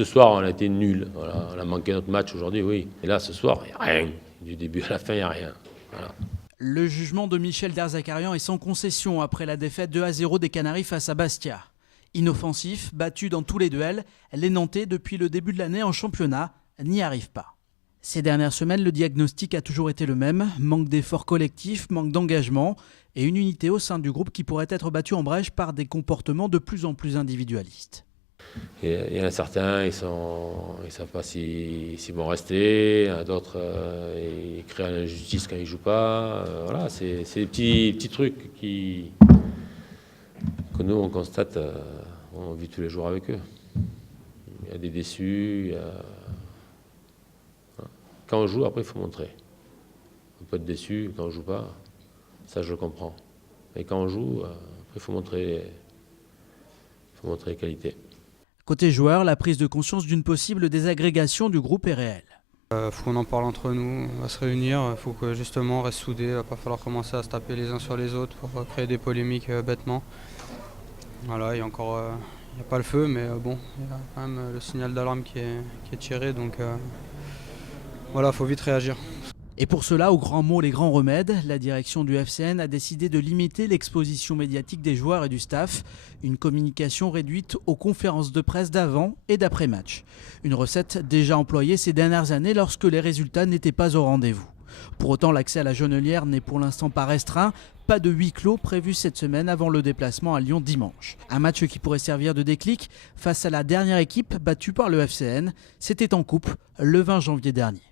Ce soir, on a été nuls. Voilà. On a manqué notre match aujourd'hui, oui. Et là, ce soir, il n'y a rien. Du début à la fin, il n'y a rien. Voilà. Le jugement de Michel Derzakarian est sans concession après la défaite 2-0 des Canaries face à Bastia. Inoffensif, battu dans tous les duels, les Nantais, depuis le début de l'année en championnat, n'y arrivent pas. Ces dernières semaines, le diagnostic a toujours été le même, manque d'efforts collectifs, manque d'engagement et une unité au sein du groupe qui pourrait être battue en brèche par des comportements de plus en plus individualistes. Il y en a certains, ils ne savent pas s'ils vont rester, il y en a d'autres, ils créent l'injustice quand ils ne jouent pas. Voilà, c'est des petits trucs que nous, on constate, on vit tous les jours avec eux. Il y a des déçus, Quand on joue, après, il faut montrer. On peut être déçu quand on ne joue pas, ça je le comprends. Mais quand on joue, après, il faut montrer les qualités. Côté joueur, la prise de conscience d'une possible désagrégation du groupe est réelle. Faut qu'on en parle entre nous, on va se réunir, il faut que justement on reste soudés, il va pas falloir commencer à se taper les uns sur les autres pour créer des polémiques bêtement. Voilà, il y a encore il n'y a pas le feu, mais bon, il y a quand même le signal d'alarme qui est tiré, donc voilà, faut vite réagir. Et pour cela, aux grands mots, les grands remèdes, la direction du FCN a décidé de limiter l'exposition médiatique des joueurs et du staff. Une communication réduite aux conférences de presse d'avant et d'après-match. Une recette déjà employée ces dernières années lorsque les résultats n'étaient pas au rendez-vous. Pour autant, l'accès à la Jaunelière n'est pour l'instant pas restreint. Pas de huis clos prévu cette semaine avant le déplacement à Lyon dimanche. Un match qui pourrait servir de déclic face à la dernière équipe battue par le FCN. C'était en coupe le 20 janvier dernier.